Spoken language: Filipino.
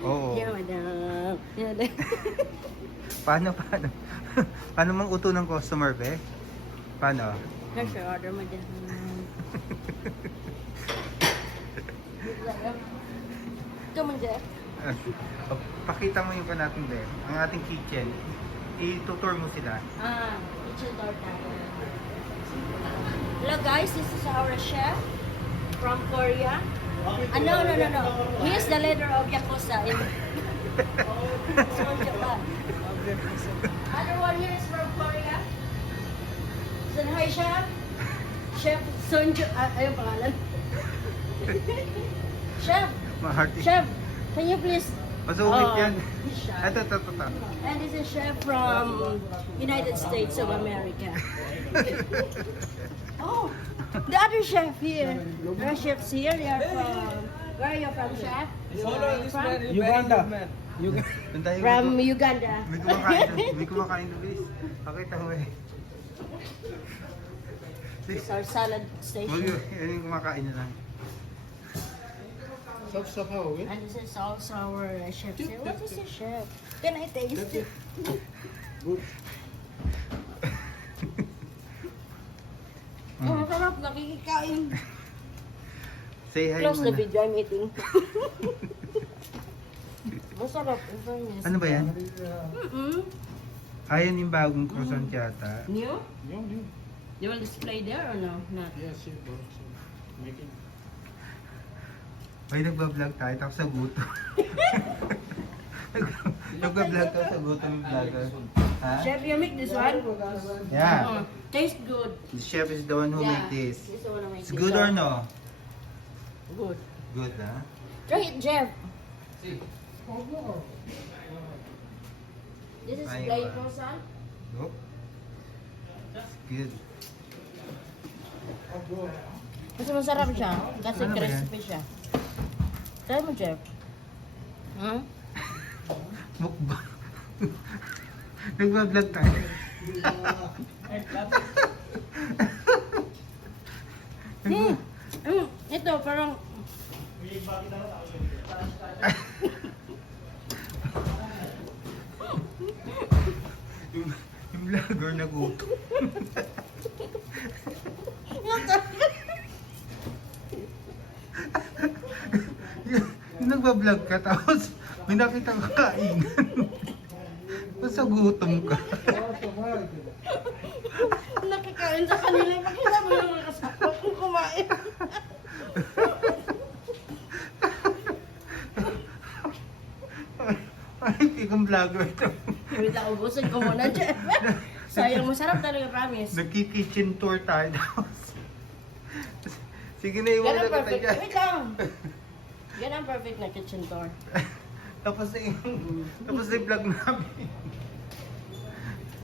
Oo. Yeah, madam. Yeah. Paano? Paano mang uto ng customer, be? Paano? Cash your order, madam. Come on, Jeff. Pakita mo yung natin, be. Ang ating kitchen. I-tutor mo sila. Kitchen door tayo. Hello guys, this is our chef from Korea. No. He is the leader of Yakuza in Seoul, Japan. Other one here is from Korea. Say hi, chef. Chef Sunjo. Ayun pangalan. Chef. Maharte. Chef, can you please? Masungit yan. Chef. Ito. And this is chef from United States of America. Oh, the other chef here. There are chefs here. They are from. Where are you from, chef? From Uganda. Doon tayo. From Uganda. May kumakain na, bis. Pakita mo eh. This is our salad station. Yan yung kumakain na lang. And this is also our chef here. What is this chef? Can I taste it? Oh, sarap. Nakikikain. Say hi Close the muna. video. I'm eating. Masarap. In fairness. Ano ba yan? Mm-mm. Ayan yung bagong croissant yata. New? New. You will display there or no? Not. Yes, making. Ay, nagbablog tayo tapos sa guto. Nagbablog tayo sa guto yung vlogger. Ha? Chef, you make this one? Yeah. Taste good. The chef is the one who made this. This one who made It's this good or one. no? Good. Good, ha? Try it, Jeff. This is Ay, plain wow. croissant. Nope. It's good. Mas masarap siya. Kasi Ano ba yan? crispy siya. Try mo, Jeff. Hmm? Mukbang. Nagbablog tayo. Ito, parang... yung vlogger na guto. yung nagbablog ka tapos may nakita ka kainan. Tapos sa gutom ka. Nakikain sa kanila. Pakita mo yung mga kasama kong kumain. Ay, ikong vlogger ito. Wait lang, ubusin ko muna, Jeff. Sayang, masarap talaga, promise. Nagki-kitchen tour tayo tapos. Sige na, iwan Yan na ang kita perfect. dyan. Wait lang. Yan ang perfect na kitchen tour. Tapos na yung vlog namin.